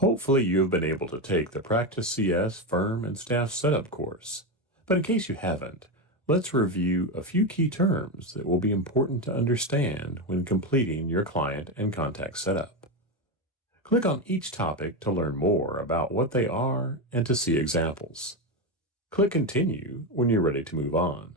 Hopefully you have been able to take the Practice CS Firm and Staff Setup course. But in case you haven't, let's review a few key terms that will be important to understand when completing your client and contact setup. Click on each topic to learn more about what they are and to see examples. Click Continue when you're ready to move on.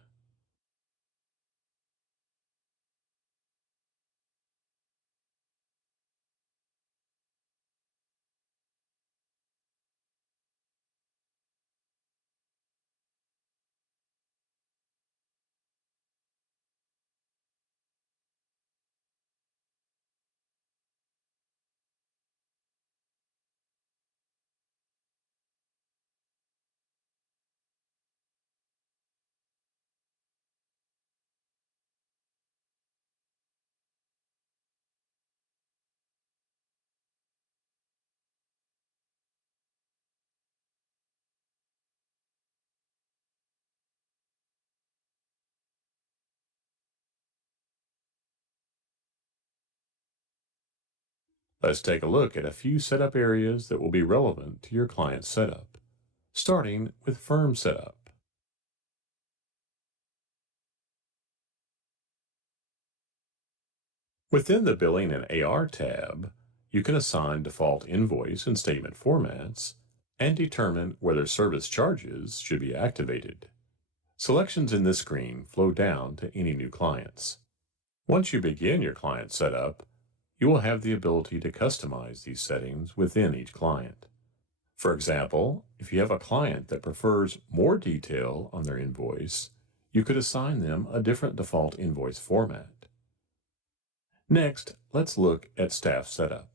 Let's take a look at a few setup areas that will be relevant to your client setup, starting with Firm Setup. Within the Billing and AR tab, you can assign default invoice and statement formats and determine whether service charges should be activated. Selections in this screen flow down to any new clients. Once you begin your client setup, you will have the ability to customize these settings within each client. For example, if you have a client that prefers more detail on their invoice, you could assign them a different default invoice format. Next, let's look at Staff Setup.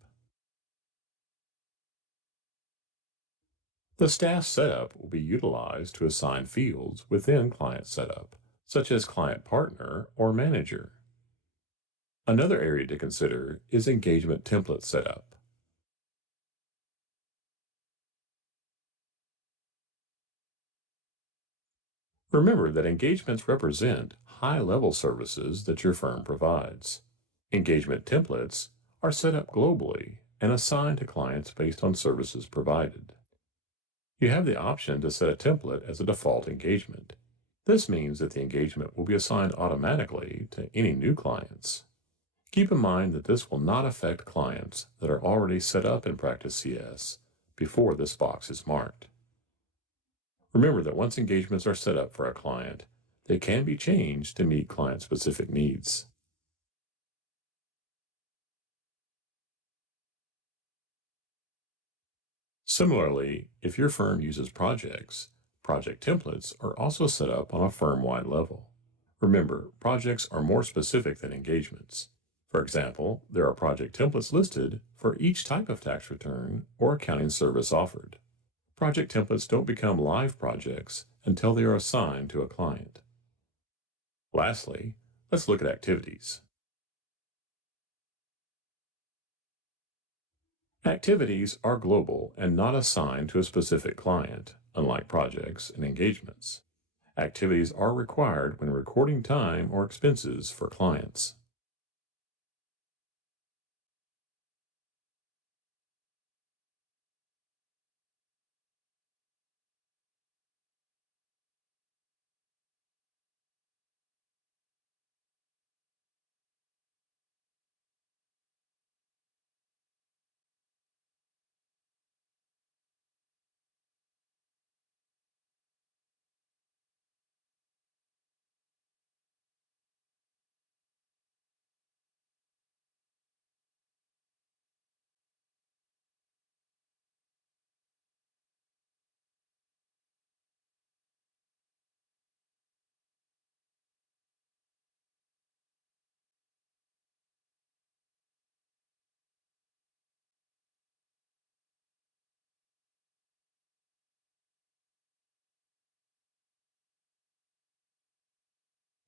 The Staff Setup will be utilized to assign fields within Client Setup, such as Client Partner or Manager. Another area to consider is Engagement Template Setup. Remember that engagements represent high-level services that your firm provides. Engagement templates are set up globally and assigned to clients based on services provided. You have the option to set a template as a default engagement. This means that the engagement will be assigned automatically to any new clients. Keep in mind that this will not affect clients that are already set up in Practice CS before this box is marked. Remember that once engagements are set up for a client, they can be changed to meet client-specific needs. Similarly, if your firm uses projects, project templates are also set up on a firm-wide level. Remember, projects are more specific than engagements. For example, there are project templates listed for each type of tax return or accounting service offered. Project templates don't become live projects until they are assigned to a client. Lastly, let's look at activities. Activities are global and not assigned to a specific client, unlike projects and engagements. Activities are required when recording time or expenses for clients.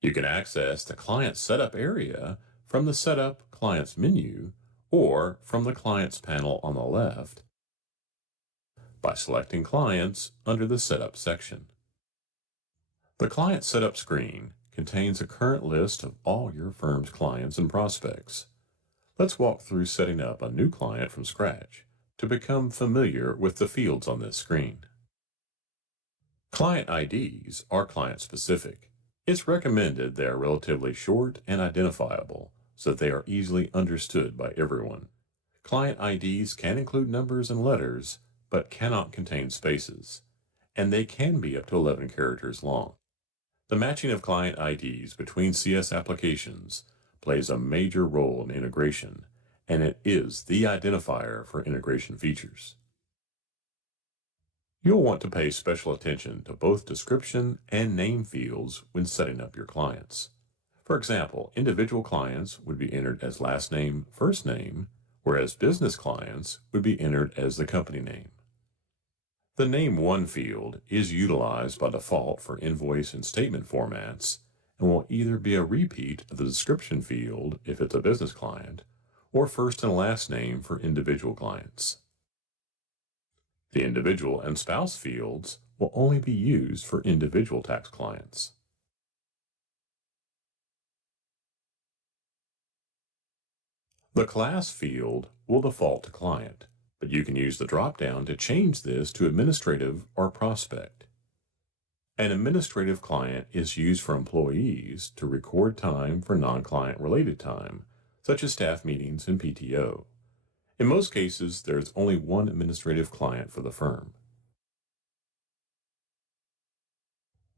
You can access the Client Setup area from the Setup Clients menu or from the Clients panel on the left by selecting Clients under the Setup section. The Client Setup screen contains a current list of all your firm's clients and prospects. Let's walk through setting up a new client from scratch to become familiar with the fields on this screen. Client IDs are client-specific. It's recommended they are relatively short and identifiable so that they are easily understood by everyone. Client IDs can include numbers and letters, but cannot contain spaces, and they can be up to 11 characters long. The matching of client IDs between CS applications plays a major role in integration, and it is the identifier for integration features. You'll want to pay special attention to both description and name fields when setting up your clients. For example, individual clients would be entered as last name, first name, whereas business clients would be entered as the company name. The Name One field is utilized by default for invoice and statement formats and will either be a repeat of the description field if it's a business client, or first and last name for individual clients. The individual and spouse fields will only be used for individual tax clients. The class field will default to client, but you can use the drop-down to change this to administrative or prospect. An administrative client is used for employees to record time for non-client related time, such as staff meetings and PTO. In most cases, there is only one administrative client for the firm.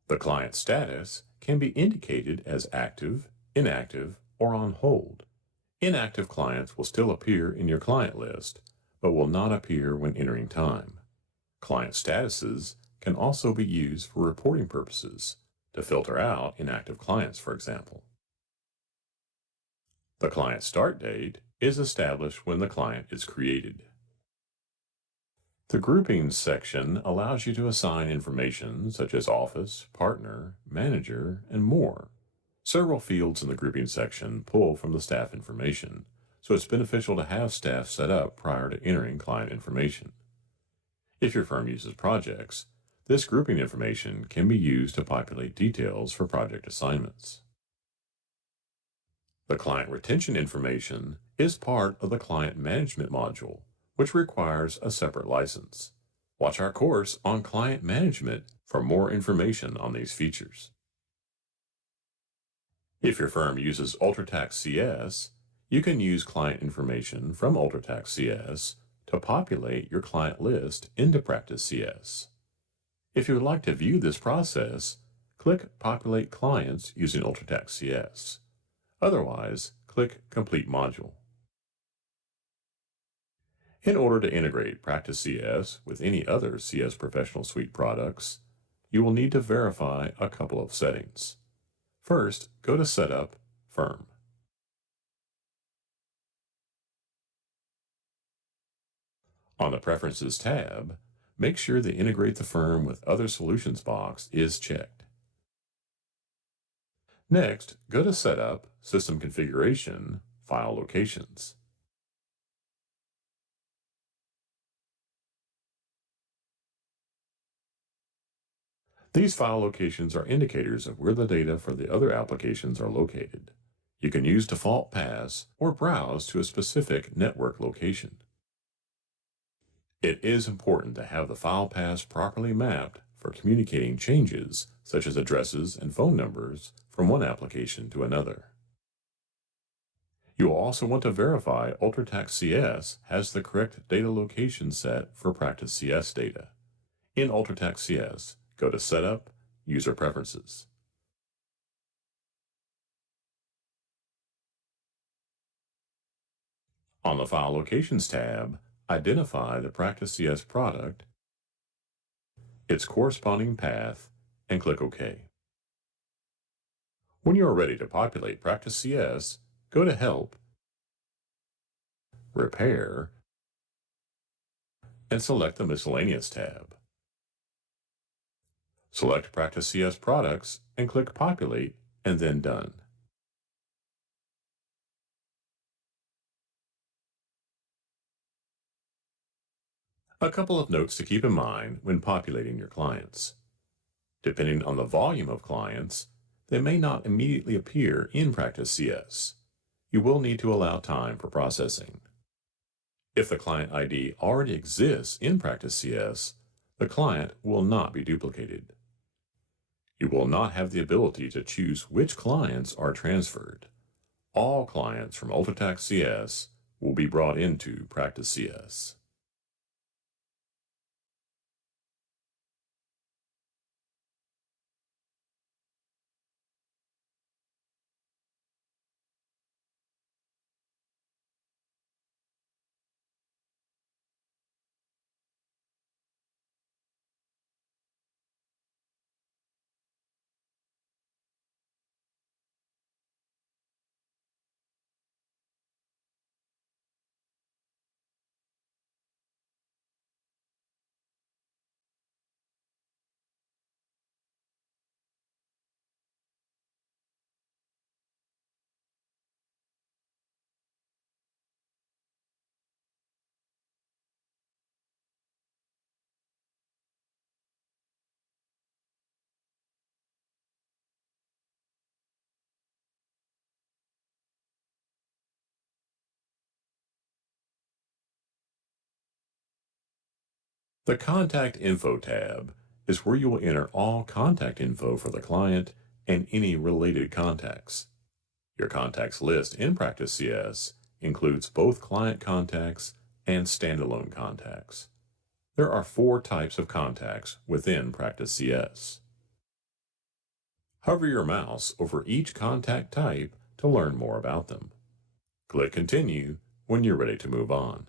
The client status can be indicated as active, inactive, or on hold. Inactive clients will still appear in your client list, but will not appear when entering time. Client statuses can also be used for reporting purposes, to filter out inactive clients, for example. The client start date is established when the client is created. The Groupings section allows you to assign information such as office, partner, manager, and more. Several fields in the Grouping section pull from the staff information, so it's beneficial to have staff set up prior to entering client information. If your firm uses projects, this grouping information can be used to populate details for project assignments. The client retention information is part of the client management module, which requires a separate license. Watch our course on client management for more information on these features. If your firm uses UltraTax CS, you can use client information from UltraTax CS to populate your client list into Practice CS. If you would like to view this process, click Populate Clients using UltraTax CS. Otherwise, click Complete Module. In order to integrate Practice CS with any other CS Professional Suite products, you will need to verify a couple of settings. First, go to Setup, Firm. On the Preferences tab, make sure the Integrate the Firm with Other Solutions box is checked. Next, go to Setup, System Configuration, File Locations. These file locations are indicators of where the data for the other applications are located. You can use default paths or browse to a specific network location. It is important to have the file paths properly mapped for communicating changes, such as addresses and phone numbers, from one application to another. You will also want to verify UltraTax CS has the correct data location set for Practice CS data. In UltraTax CS, go to Setup, User Preferences. On the File Locations tab, identify the Practice CS product, its corresponding path, and click OK. When you are ready to populate Practice CS, go to Help, Repair, and select the Miscellaneous tab. Select Practice CS products and click Populate and then Done. A couple of notes to keep in mind when populating your clients. Depending on the volume of clients, they may not immediately appear in Practice CS. You will need to allow time for processing. If the client ID already exists in Practice CS, the client will not be duplicated. You will not have the ability to choose which clients are transferred. All clients from UltraTax CS will be brought into Practice CS. The Contact Info tab is where you will enter all contact info for the client and any related contacts. Your contacts list in Practice CS includes both client contacts and standalone contacts. There are 4 types of contacts within Practice CS. Hover your mouse over each contact type to learn more about them. Click Continue when you're ready to move on.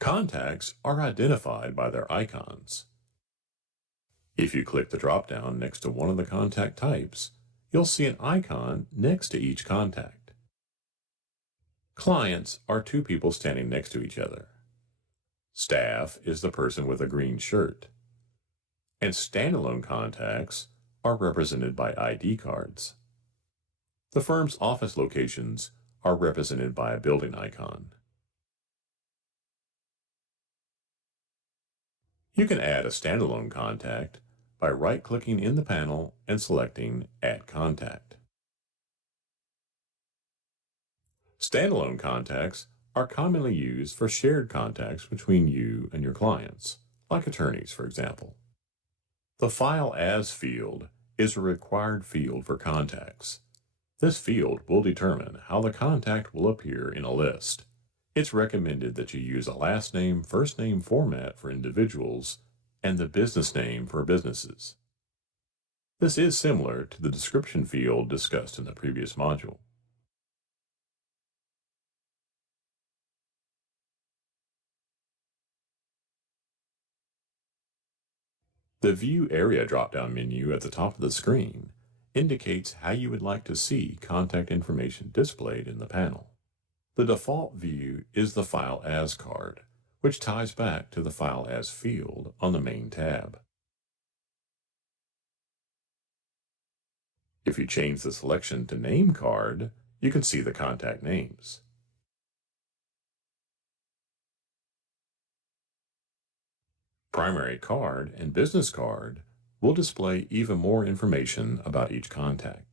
Contacts are identified by their icons. If you click the drop-down next to one of the contact types, you'll see an icon next to each contact. Clients are 2 people standing next to each other. Staff is the person with a green shirt. And standalone contacts are represented by ID cards. The firm's office locations are represented by a building icon. You can add a standalone contact by right-clicking in the panel and selecting Add Contact. Standalone contacts are commonly used for shared contacts between you and your clients, like attorneys, for example. The File As field is a required field for contacts. This field will determine how the contact will appear in a list. It's recommended that you use a last name, first name format for individuals and the business name for businesses. This is similar to the description field discussed in the previous module. The View Area drop-down menu at the top of the screen indicates how you would like to see contact information displayed in the panel. The default view is the File As card, which ties back to the File As field on the main tab. If you change the selection to Name Card, you can see the contact names. Primary Card and Business Card will display even more information about each contact.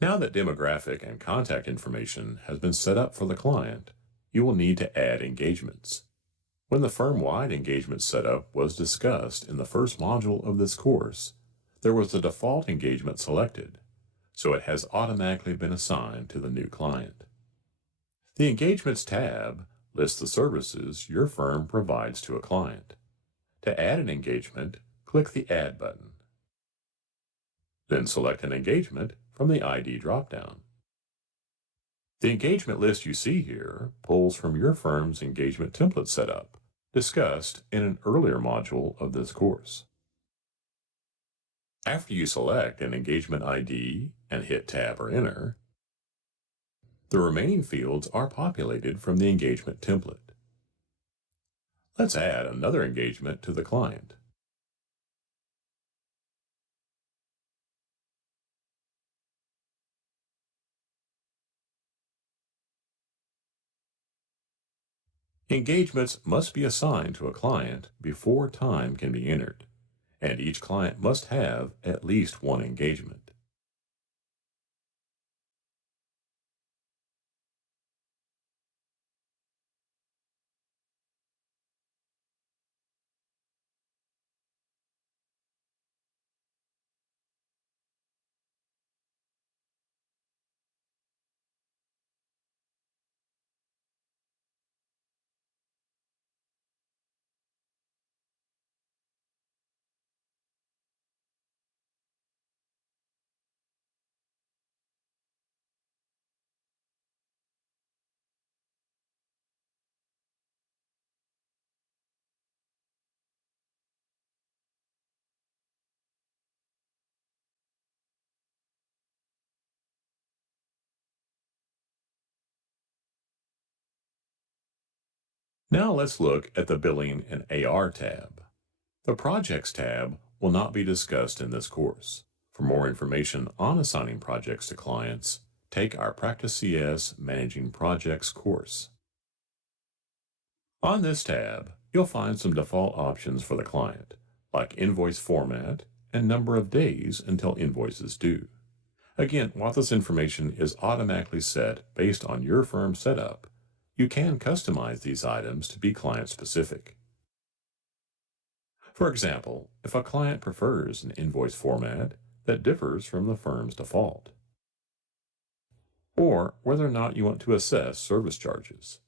Now that demographic and contact information has been set up for the client, you will need to add engagements. When the firm-wide engagement setup was discussed in the first module of this course, there was a default engagement selected, so it has automatically been assigned to the new client. The Engagements tab lists the services your firm provides to a client. To add an engagement, click the Add button. Then select an engagement from the ID dropdown. The engagement list you see here pulls from your firm's engagement template setup, discussed in an earlier module of this course. After you select an engagement ID and hit Tab or Enter, the remaining fields are populated from the engagement template. Let's add another engagement to the client. Engagements must be assigned to a client before time can be entered, and each client must have at least one engagement. Now let's look at the Billing and AR tab. The Projects tab will not be discussed in this course. For more information on assigning projects to clients, take our Practice CS Managing Projects course. On this tab, you'll find some default options for the client, like invoice format and number of days until invoice is due. Again, while this information is automatically set based on your firm's setup, you can customize these items to be client-specific. For example, if a client prefers an invoice format that differs from the firm's default, or whether or not you want to assess service charges.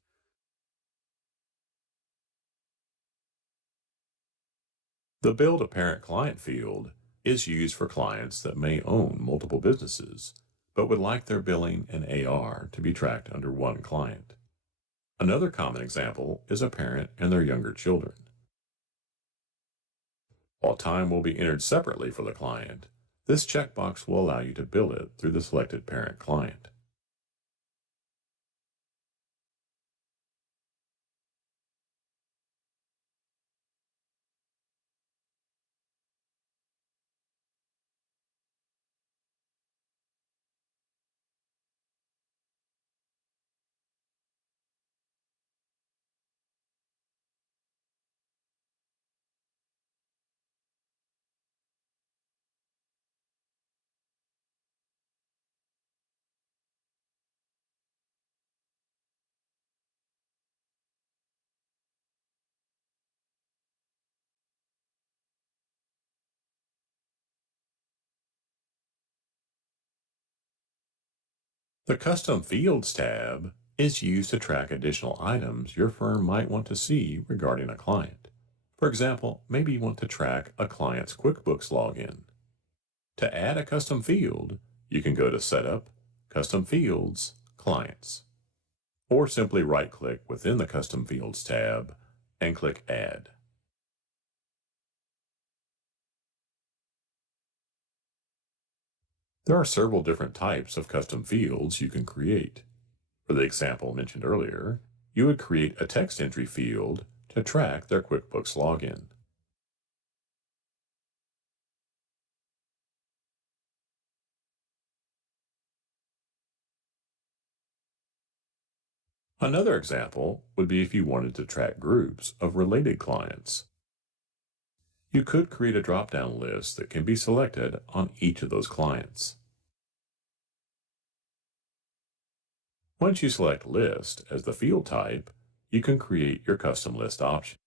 The Build a Parent Client field is used for clients that may own multiple businesses, but would like their billing and AR to be tracked under one client. Another common example is a parent and their younger children. While time will be entered separately for the client, this checkbox will allow you to bill it through the selected parent client. The Custom Fields tab is used to track additional items your firm might want to see regarding a client. For example, maybe you want to track a client's QuickBooks login. To add a custom field, you can go to Setup, Custom Fields, Clients, or simply right-click within the Custom Fields tab and click Add. There are several different types of custom fields you can create. For the example mentioned earlier, you would create a text entry field to track their QuickBooks login. Another example would be if you wanted to track groups of related clients. You could create a drop-down list that can be selected on each of those clients. Once you select List as the field type, you can create your custom list options.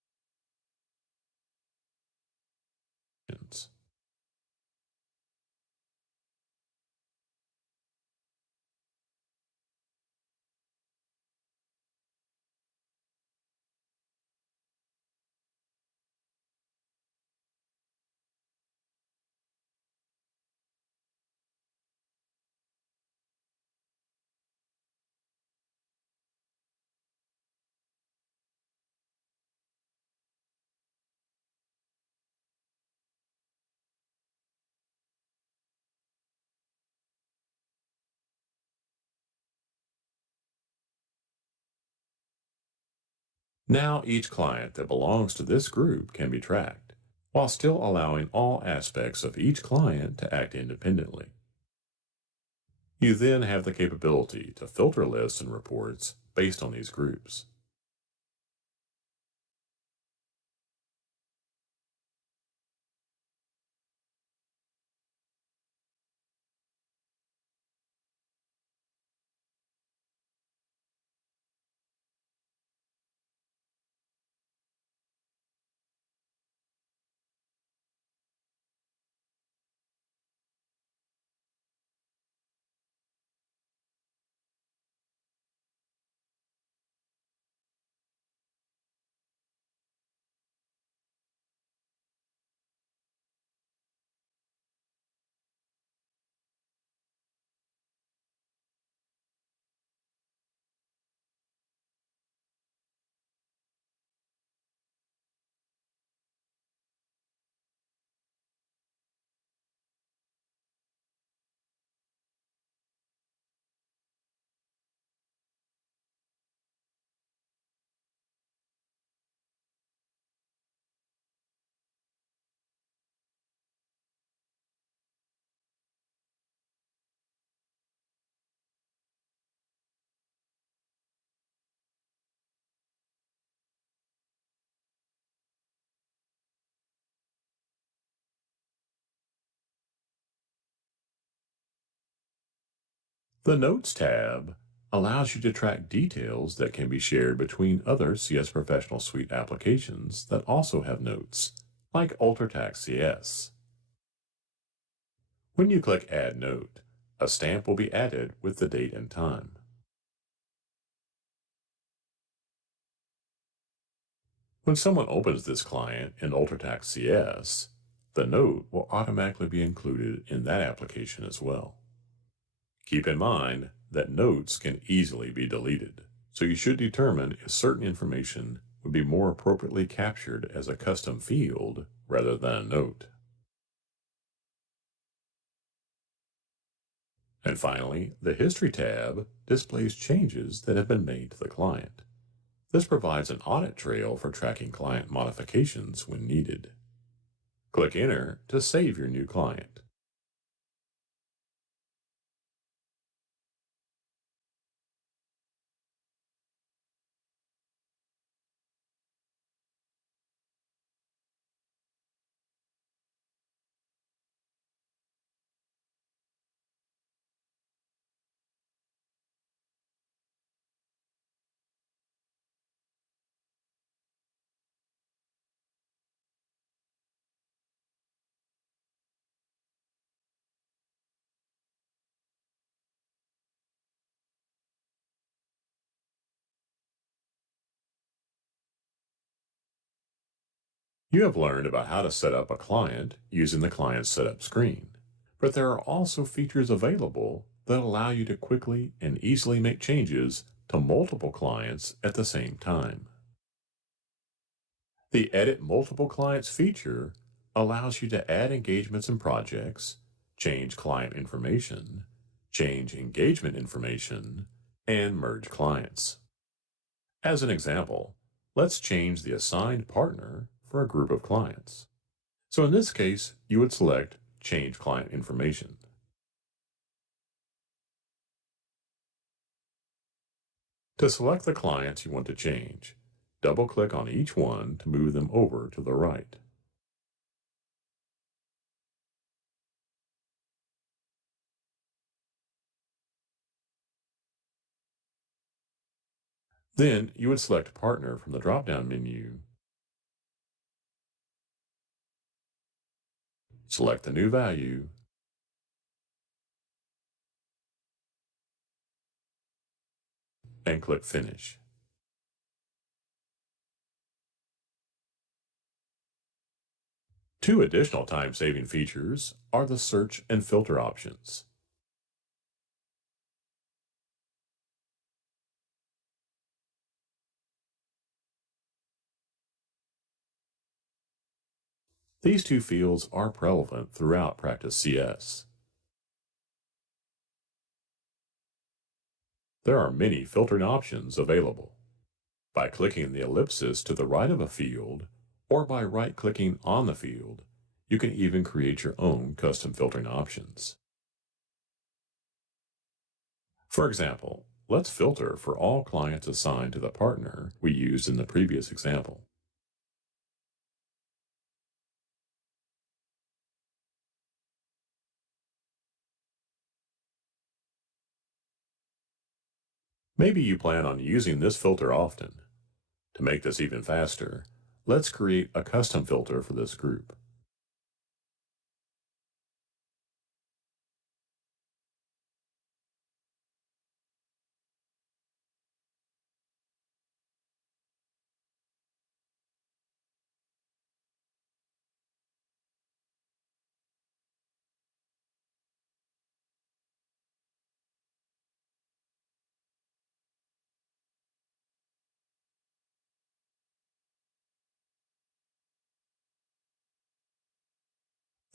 Now each client that belongs to this group can be tracked, while still allowing all aspects of each client to act independently. You then have the capability to filter lists and reports based on these groups. The Notes tab allows you to track details that can be shared between other CS Professional Suite applications that also have notes, like UltraTax CS. When you click Add Note, a stamp will be added with the date and time. When someone opens this client in UltraTax CS, the note will automatically be included in that application as well. Keep in mind that notes can easily be deleted, so you should determine if certain information would be more appropriately captured as a custom field rather than a note. And finally, the History tab displays changes that have been made to the client. This provides an audit trail for tracking client modifications when needed. Click Enter to save your new client. You have learned about how to set up a client using the Client Setup screen, but there are also features available that allow you to quickly and easily make changes to multiple clients at the same time. The Edit Multiple Clients feature allows you to add engagements and projects, change client information, change engagement information, and merge clients. As an example, let's change the assigned partner for a group of clients. So in this case, you would select Change Client Information. To select the clients you want to change, double-click on each one to move them over to the right. Then you would select Partner from the drop-down menu, select the new value, and click Finish. Two additional time-saving features are the search and filter options. These two fields are prevalent throughout Practice CS. There are many filtering options available. By clicking the ellipsis to the right of a field, or by right-clicking on the field, you can even create your own custom filtering options. For example, let's filter for all clients assigned to the partner we used in the previous example. Maybe you plan on using this filter often. To make this even faster, let's create a custom filter for this group.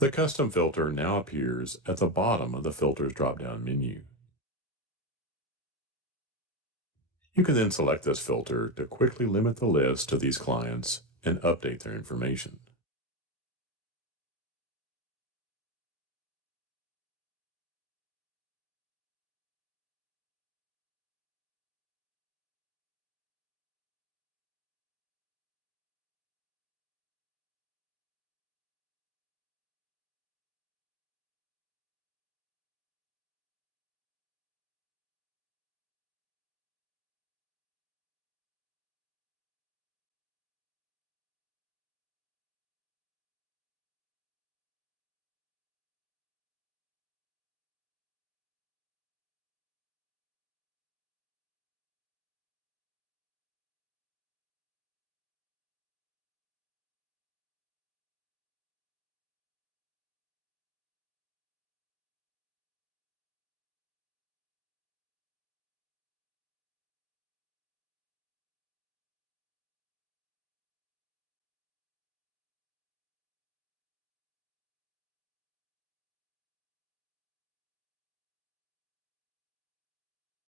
The custom filter now appears at the bottom of the Filters drop-down menu. You can then select this filter to quickly limit the list to these clients and update their information.